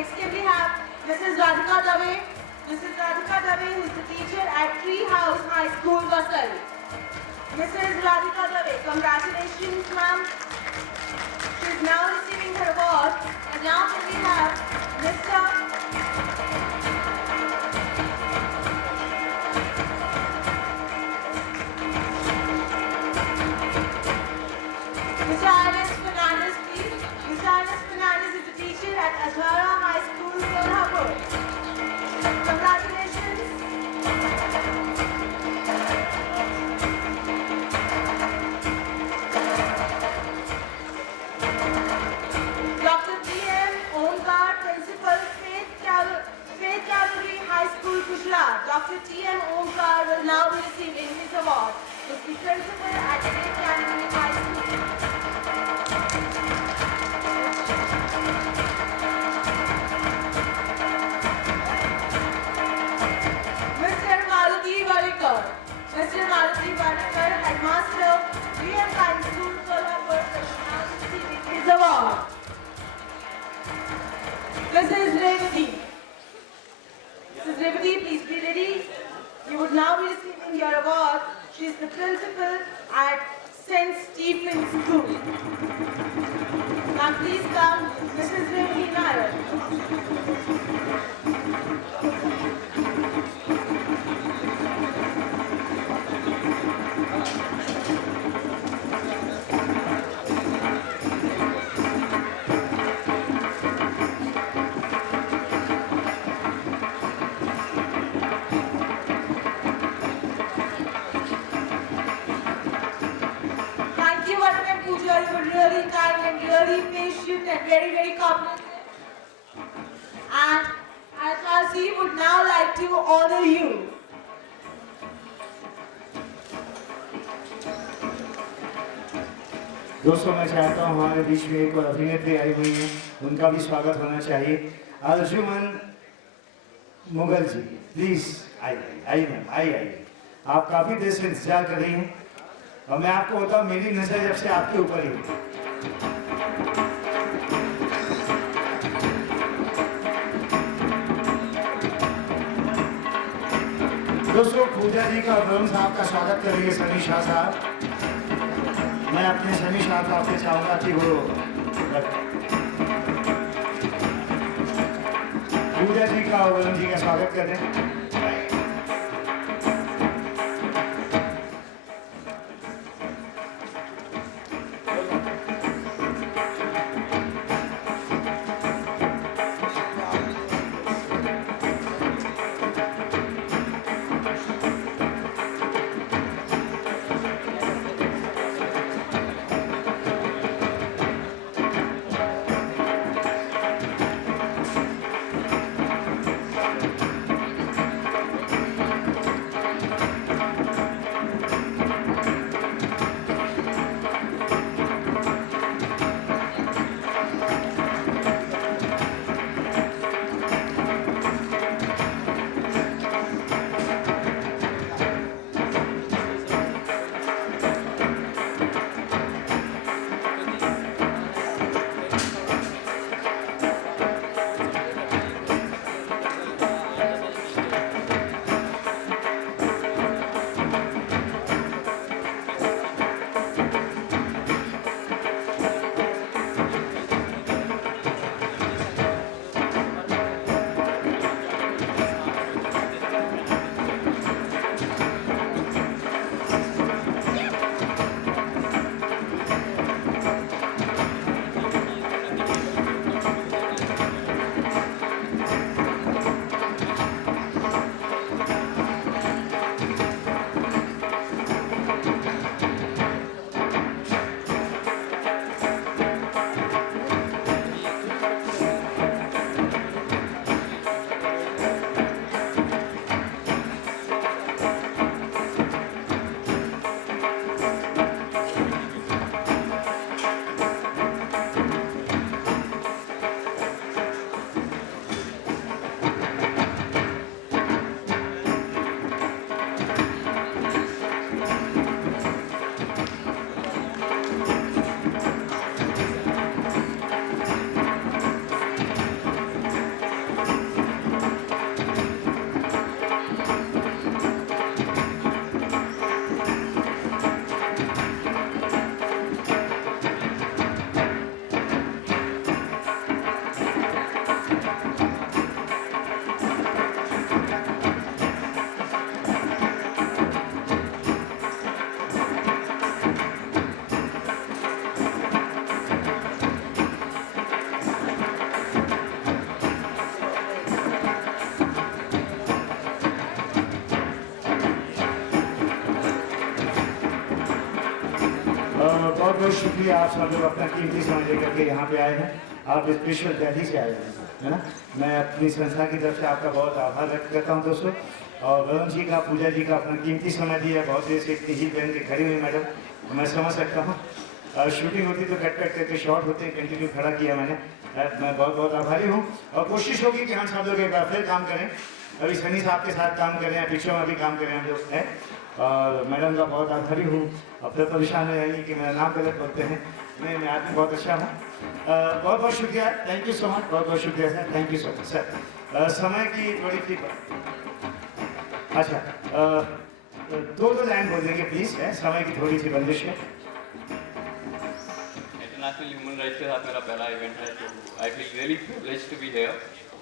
Next can we have Mrs. Radhika Dave. Mrs. Radhika Dave, who is the teacher at Tree House High School, Vasai. Mrs. Radhika Dave, congratulations, ma'am. She is now receiving her award. And now can we have Mr. Ines Fernandez, please. Mr. Ines Fernandez is the teacher at Azhara High School, Kolhapur. Congratulations. Dr. T.M. Omkar, Principal, Faith Cavalry High School, Gujarat. Dr. T.M. Omkar will now be receiving his award. He is the Principal at Faith Cavalry High School. Mr. Maruti Varikar, Headmaster, VM High School, Kolhapur, is now receiving his award. Mrs. Revati. Mrs. Revati, please be ready. You would now be receiving your award. She is the principal at St. Stephen's School. Now please come, Mrs. Revati Nair. You were really kind and really patient and very, very cooperative. And Ashaji would now like to honor you. दोस्तों, मैं चाहता हूँ हमारे बीच में एक अभिनेत्री आई हुई है, उनका भी स्वागत होना चाहिए। अर्जुमन मुगल जी, प्लीज आइए मैम, आइए। आप काफी देर से इंतजार कर रही हैं और मैं आपको बताऊं, मेरी नजर जब से आपके ऊपर ही। दोस्तों, पूजा जी का और वरुण साहब का स्वागत करेंगे सनी शाह साहब। मैं अपने सनी शाह साहब से चाहूंगा कि वो पूजा जी का और वरुण जी का स्वागत करें। शुक्रिया आप सब लोग अपना कीमती समय लेकर के यहाँ पे आए हैं। आप स्पेशल दिल्ली से आए हैं, है ना। मैं अपनी संस्था की तरफ से आपका बहुत आभार व्यक्त करता हूँ दोस्तों। और वरुण जी का, पूजा जी का अपना कीमती समय दिया, बहुत देर से इतनी हील पहन के खड़ी हुई मैडम, मैं समझ सकता हूँ। शूटिंग होती तो कट कट करके शॉर्ट होते, कंटिन्यू खड़ा किया मैंने। मैं बहुत बहुत आभारी हूँ और कोशिश होगी कि हम सब लोग एक बार फिर काम करें। अभी सनी साहब के साथ काम करें, पिक्चर में भी काम करें हम लोग हैं। और मैडम का बहुत आभारी हूँ। और फिर परेशान हो जाएंगे कि मेरा नाम गलत बोलते हैं। मैं आदमी बहुत अच्छा हूँ। बहुत बहुत शुक्रिया, थैंक यू सो मच, बहुत बहुत शुक्रिया sir, thank you so much sir. समय की थोड़ी सी अच्छा, दो लाइन बोल देंगे प्लीज, है समय की थोड़ी सी बंदिश है। इंटरनेशनल ह्यूमन राइट्स के साथ मेरा पहला इवेंट है, तो I feel really privileged to be here.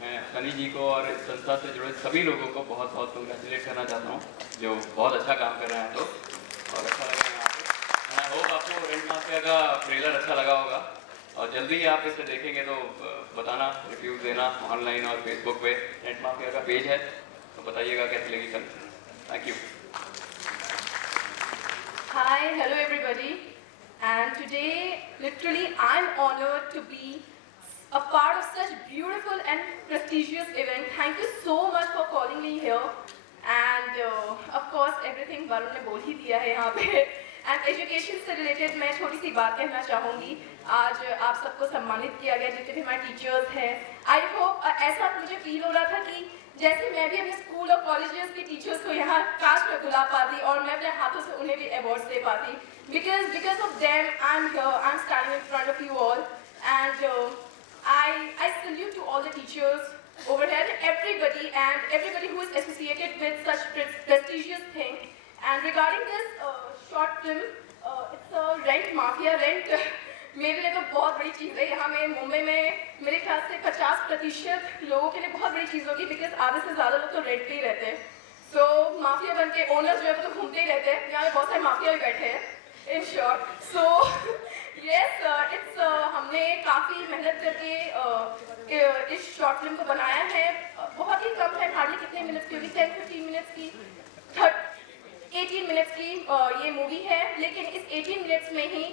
मैं सनी जी को और इस संस्था से जुड़े सभी लोगों को बहुत बहुत कंग्रेचुलेट करना चाहता हूँ, जो बहुत अच्छा काम कर रहे हैं तो, और अच्छा लगा यहाँ पे। आई होप आपको रेंट माफिया का ट्रेलर अच्छा लगा होगा, और जल्दी ही आप इसे देखेंगे तो बताना, रिव्यूज देना ऑनलाइन और फेसबुक पे रेंट माफिया का पेज है, तो बताइएगा कैसी लगी sir. Thank you. Hi, hello everybody. And today, literally, I'm honored to be a part of such beautiful and prestigious event. Thank you so much for calling me here. And of course, everything Varun ने बोल ही दिया है यहाँ पे। And education से related मैं छोटी सी बात कहना चाहूँगी। आज आप सबको सम्मानित किया गया, जितने भी हमारे टीचर्स हैं। I hope ऐसा मुझे फील हो रहा था कि जैसे मैं भी अपने स्कूल और कॉलेजेस के टीचर्स को यहाँ काश में बुला पाती और मैं अपने हाथों से उन्हें भी अवार्ड्स दे पाती। Because of them, I'm here, I'm standing in front of you all, and I salute to all the teachers over here, everybody who is associated with such prestigious thing. And regarding this short film, it's a Rent Mafia. Rent मेरे लिए तो बहुत बड़ी चीज़ है। यहाँ में मुंबई में मेरे ख्याल से 50% लोगों के लिए बहुत बड़ी चीज़ होगी, बिकॉज आधे से ज़्यादा लोग तो रेंट पे ही रहते हैं। सो माफिया बन के ओनर्स जो है वो तो घूमते ही रहते हैं। यहाँ पे बहुत सारे माफिया भी बैठे हैं in short. So yes, it's हमने काफ़ी मेहनत करके इस शॉर्ट फिल्म को बनाया है। बहुत ही कम टाइम, हार्डली कितने मिनट्स की होगी, 10-15 मिनट्स की, 18 मिनट्स की ये मूवी है। लेकिन इस 18 मिनट्स में ही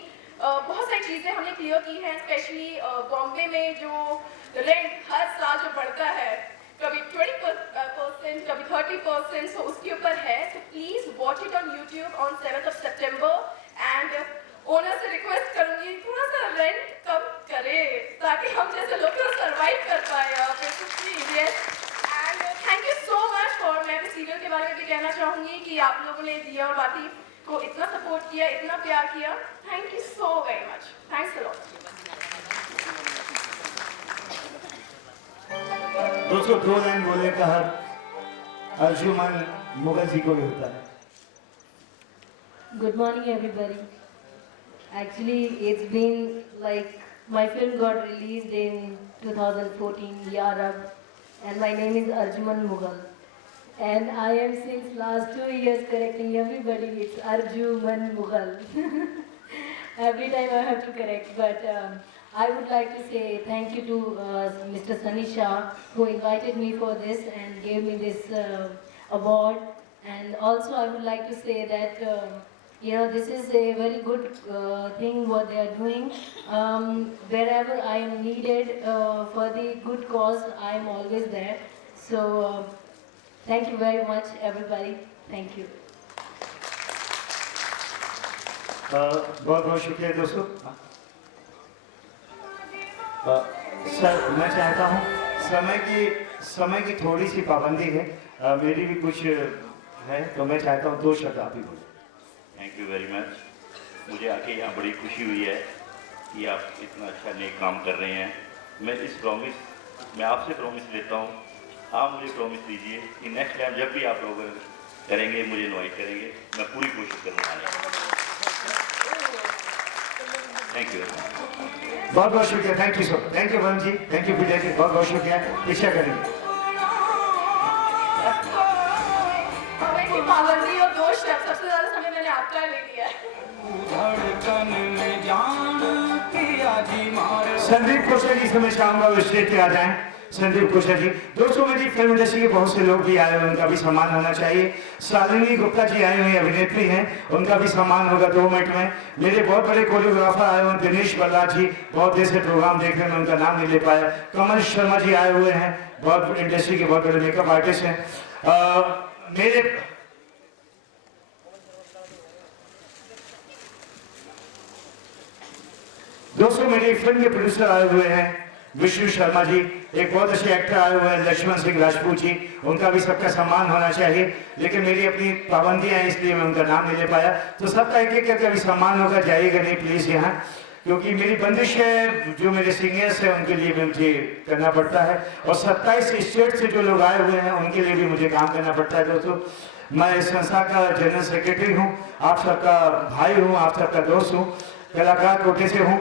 बहुत सारी चीज़ें हमने क्लियर की हैं। स्पेशली बॉम्बे में जो रेंट हर साल जो बढ़ता है, कभी 20%, कभी 30%, तो उसके ऊपर है। So please watch it on YouTube on 7 September. And owner से रिक्वेस्ट करूँगी थोड़ा सा रेंट कम करे, ताकि हम जैसे लोग सर्वाइव कर पाए यहाँ पे। And thank you so much for, मैं भी सीरियल के बारे में भी कहना चाहूँगी कि आप लोगों ने दिया और बाती को इतना सपोर्ट किया, इतना प्यार किया। Thank you so very much, thanks a lot. दोस्तों, दो लाइन बोले का अर्जुमन मुगल जी को भी होता है। Good morning, everybody. Actually, it's been like my film got released in 2014, Yarab, and my name is Arjuman Mughal. And I am since last 2 years correcting everybody. It's Arjuman Mughal. Every time I have to correct, but I would like to say thank you to Mr. Sunny Shah, who invited me for this and gave me this award. And also I would like to say that this is a very good thing what they are doing. Wherever I am needed for the good cause, I am always there. So thank you very much, everybody. Thank you. बहुत बहुत शुक्रिया दोस्तों। सर, मैं चाहता हूँ समय की थोड़ी सी पाबंदी है, मेरी भी कुछ है, तो मैं चाहता हूँ 2 शब्द आप ही बोलो। Thank you very much. मुझे आके यहाँ बड़ी खुशी हुई है कि आप इतना अच्छा नेक काम कर रहे हैं। मैं आपसे प्रॉमिस लेता हूँ, आप मुझे प्रॉमिस दीजिए कि नेक्स्ट टाइम जब भी आप लोग करेंगे मुझे इनवाइट करेंगे, मैं पूरी कोशिश करूँगा। Thank you. बहुत बहुत शुक्रिया, thank you sir, thank you Varun ji, thank you Vijay ji, बहुत बहुत शुक्रिया। इच्छा करेंगे पाबंदी और 2 शब्द, सबसे ज्यादा समय मैंने आपका ले लिया है। संदीप कौशल जी से मैं चाहूंगा वो स्टेज पे आ जाएं। संदीप कुशल जी। दोस्तों मेरी फिल्म इंडस्ट्री के बहुत से लोग भी आए हुए, उनका भी सम्मान होना चाहिए। शालिनी गुप्ता जी आई हुई अभिनेत्री हैं, उनका भी सम्मान होगा 2 मिनट में। मेरे बहुत बड़े कोरियोग्राफर आए हुए, दिनेश बल्ला जी, बहुत देर से प्रोग्राम देख रहे हैं, मैं उनका नाम नहीं ले पाया। कमल शर्मा जी आए हुए हैं, बहुत इंडस्ट्री के बहुत बड़े मेकअप आर्टिस्ट हैं। मेरे दोस्तों मेरी फिल्म के प्रोड्यूसर आए हुए हैं विष्णु शर्मा जी, एक बहुत अच्छे एक्टर आए हुए हैं लक्ष्मण सिंह राजपूत जी, उनका भी सबका सम्मान होना चाहिए। लेकिन मेरी अपनी पाबंदियां हैं इसलिए मैं उनका नाम नहीं ले पाया, तो सबका एक एक करके अभी सम्मान होगा, जाइएगा नहीं प्लीज यहाँ, क्योंकि मेरी बंदिश है, जो मेरे सीनियर्स हैं उनके लिए भी मुझे करना पड़ता है, और 27 स्टेट से जो लोग आए हुए हैं उनके लिए भी मुझे काम करना पड़ता है। दोस्तों मैं इस संस्था का जनरल सेक्रेटरी हूँ, आप सबका भाई हूँ, आप सबका दोस्त हूँ, कलाकार कोटे से हूँ।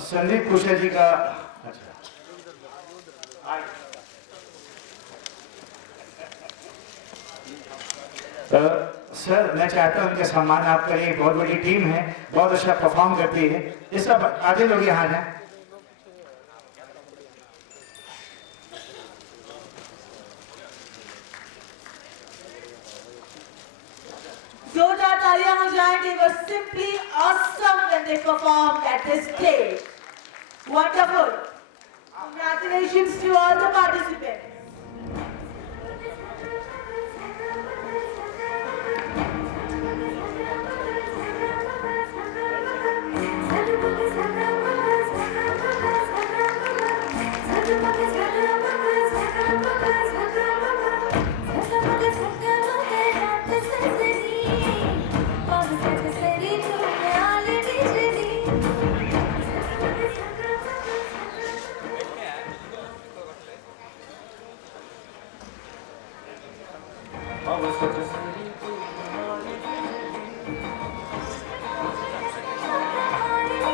संदीप कुशल जी का सर मैं चाहता हूं इनका सम्मान आप करें, बहुत बड़ी टीम है, बहुत अच्छा परफॉर्म करती है। ये सब आधे लोग यहाँ हैं। जोरदार तालियां हो जाए। They were simply awesome when they performed at this stage. Wonderful. Congratulations to all the participants.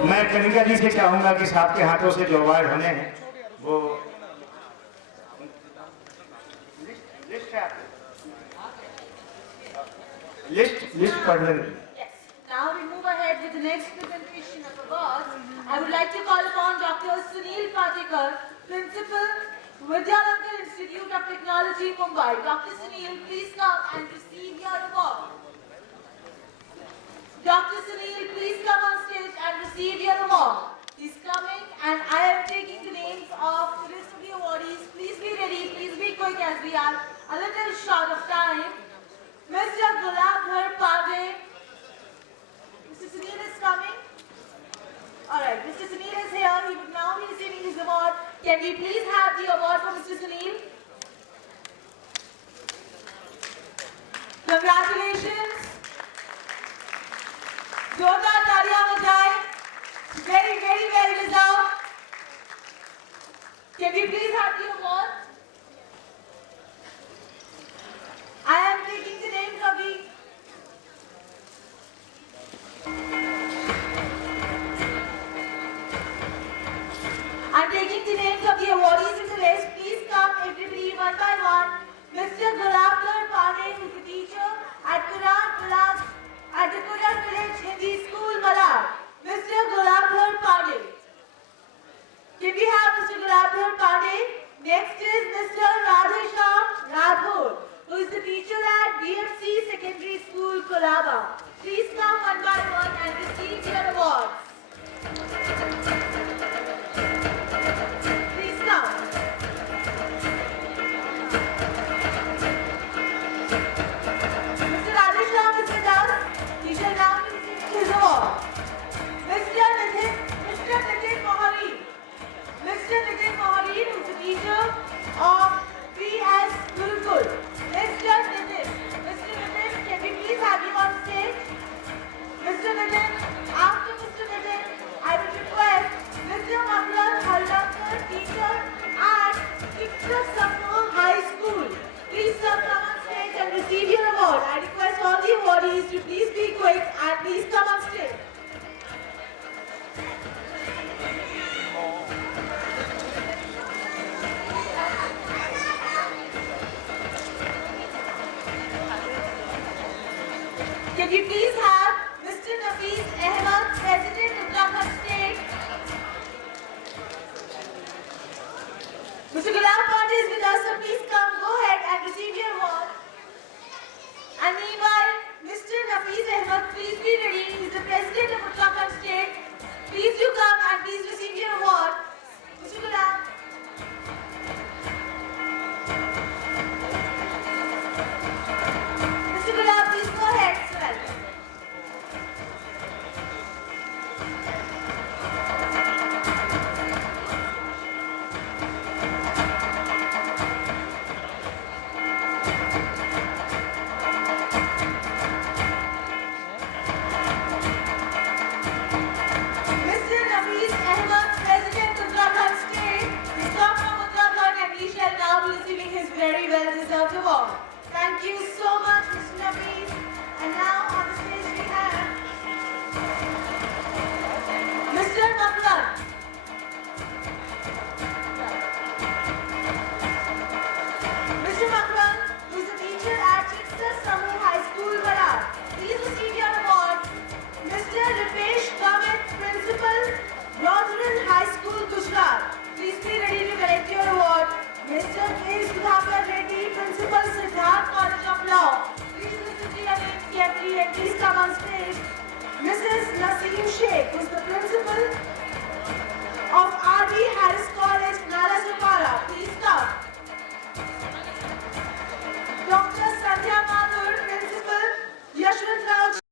मैं कनिका जी से चाहूंगा कि आपके हाथों से जो अवार्ड होने हैं वो लिस्ट पढ़ लेंगे। Yes. Now we move ahead with the next presentation of awards. I would like to call upon Dr. Sunil Patekar, Principal, Vidyalankar Institute of Technology, Mumbai. Dr. Sunil, please come and receive your award. Dr. Sunil, please come on stage and receive your award. He's coming and I am taking the names of the list of the awardees. Please be ready, please be quick as we are a little short of time. Mr. Gulabdhar Pandey. Mr. Sunil is coming. Alright, Mr. Sunil is here. He would now be receiving his award. Can we please have the award for Mr. Sunil? Congratulations. जोरदार तालियां हो जाए। Very, very well deserved. Can we please have the